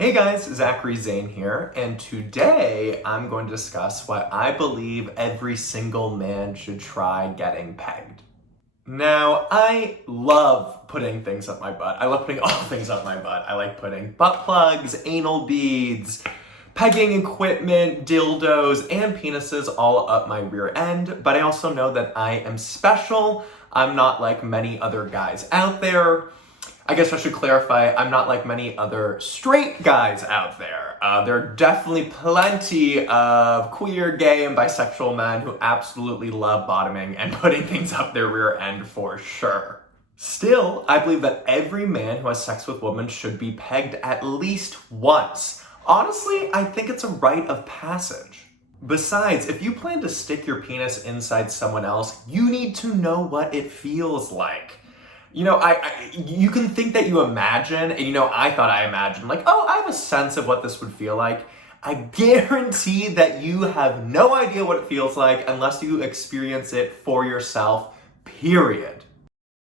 Hey guys, Zachary Zane here, and today I'm going to discuss why I believe every single man should try getting pegged. Now, I love putting things up my butt. I love putting all things up my butt. I like putting butt plugs, anal beads, pegging equipment, dildos, and penises all up my rear end, but I also know that I am special. I'm not like many other guys out there. I guess I should clarify, I'm not like many other straight guys out there. There are definitely plenty of queer, gay, and bisexual men who absolutely love bottoming and putting things up their rear end for sure. Still, I believe that every man who has sex with women should be pegged at least once. Honestly, I think it's a rite of passage. Besides, if you plan to stick your penis inside someone else, you need to know what it feels like. You can think that you imagine, and I thought I imagined, like, oh, I have a sense of what this would feel like. I guarantee that you have no idea what it feels like unless you experience it for yourself, period.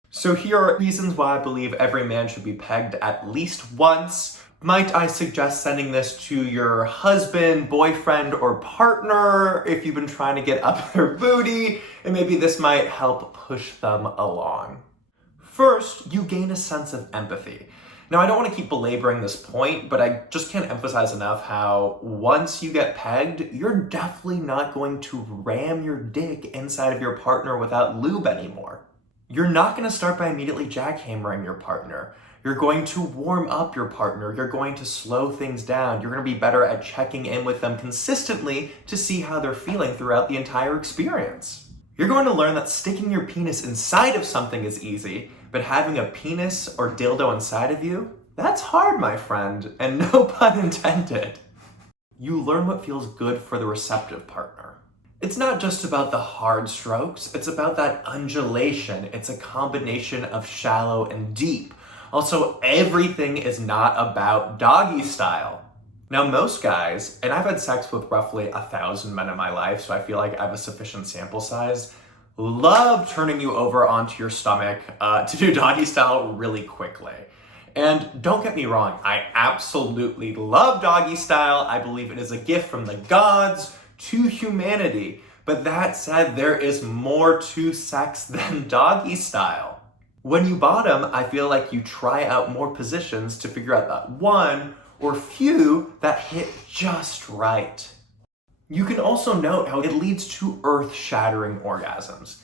So here are reasons why I believe every man should be pegged at least once. Might I suggest sending this to your husband, boyfriend, or partner if you've been trying to get up their booty, and maybe this might help push them along. First, you gain a sense of empathy. Now, I don't want to keep belaboring this point, but I just can't emphasize enough how once you get pegged, you're definitely not going to ram your dick inside of your partner without lube anymore. You're not going to start by immediately jackhammering your partner. You're going to warm up your partner. You're going to slow things down. You're going to be better at checking in with them consistently to see how they're feeling throughout the entire experience. You're going to learn that sticking your penis inside of something is easy, but having a penis or dildo inside of you, that's hard, my friend, and no pun intended. You learn what feels good for the receptive partner. It's not just about the hard strokes, it's about that undulation. It's a combination of shallow and deep. Also, everything is not about doggy style. Now, most guys, and I've had sex with roughly 1,000 men in my life, so I feel like I have a sufficient sample size, love turning you over onto your stomach to do doggy style really quickly. And don't get me wrong, I absolutely love doggy style. I believe it is a gift from the gods to humanity. But that said, there is more to sex than doggy style. When you bottom, I feel like you try out more positions to figure out that one or few that hit just right. You can also note how it leads to earth-shattering orgasms.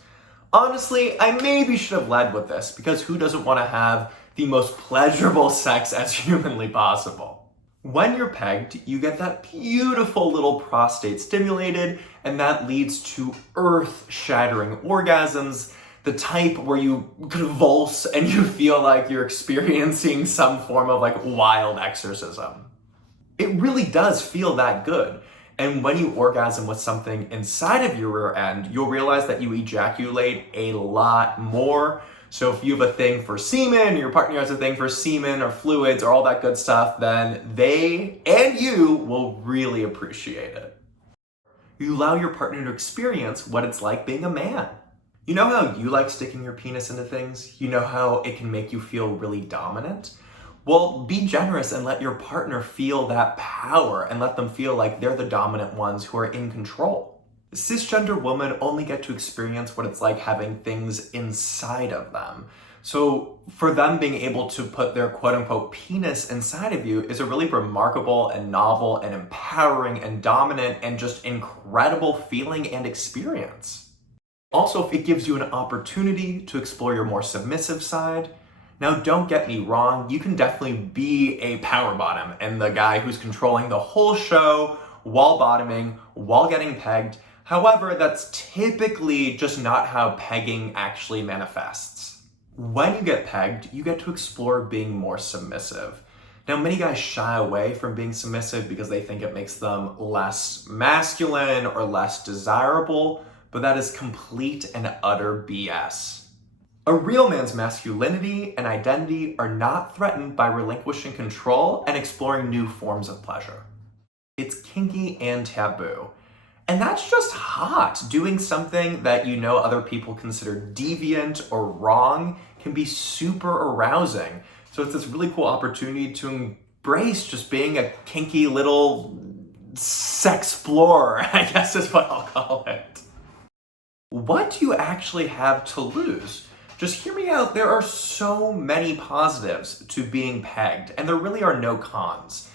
Honestly, I maybe should have led with this, because who doesn't want to have the most pleasurable sex as humanly possible? When you're pegged, you get that beautiful little prostate stimulated, and that leads to earth-shattering orgasms, the type where you convulse and you feel like you're experiencing some form of like wild exorcism. It really does feel that good. And when you orgasm with something inside of your rear end, you'll realize that you ejaculate a lot more. So if you have a thing for semen, or your partner has a thing for semen or fluids or all that good stuff, then they and you will really appreciate it. You allow your partner to experience what it's like being a man. You know how you like sticking your penis into things? You know how it can make you feel really dominant? Well, be generous and let your partner feel that power and let them feel like they're the dominant ones who are in control. Cisgender women only get to experience what it's like having things inside of them. So for them being able to put their quote-unquote penis inside of you is a really remarkable and novel and empowering and dominant and just incredible feeling and experience. Also, it gives you an opportunity to explore your more submissive side. Now, don't get me wrong, you can definitely be a power bottom and the guy who's controlling the whole show while bottoming, while getting pegged. However, that's typically just not how pegging actually manifests. When you get pegged, you get to explore being more submissive. Now, many guys shy away from being submissive because they think it makes them less masculine or less desirable, but that is complete and utter BS. A real man's masculinity and identity are not threatened by relinquishing control and exploring new forms of pleasure. It's kinky and taboo. And that's just hot. Doing something that you know other people consider deviant or wrong can be super arousing. So it's this really cool opportunity to embrace just being a kinky little sexplorer, I guess is what I'll call it. What do you actually have to lose? Just hear me out. There are so many positives to being pegged, and there really are no cons.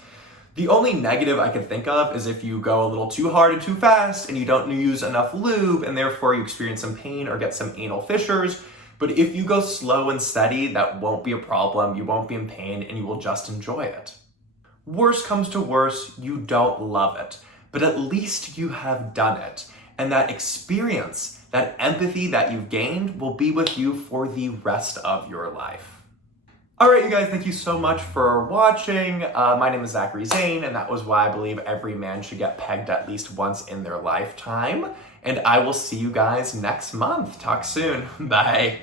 The only negative I can think of is if you go a little too hard and too fast and you don't use enough lube and therefore you experience some pain or get some anal fissures. But if you go slow and steady, that won't be a problem. You won't be in pain and you will just enjoy it. Worst comes to worst, you don't love it, but at least you have done it. And that experience, that empathy that you've gained will be with you for the rest of your life. All right, you guys, thank you so much for watching. My name is Zachary Zane, and that was why I believe every man should get pegged at least once in their lifetime. And I will see you guys next month. Talk soon. Bye.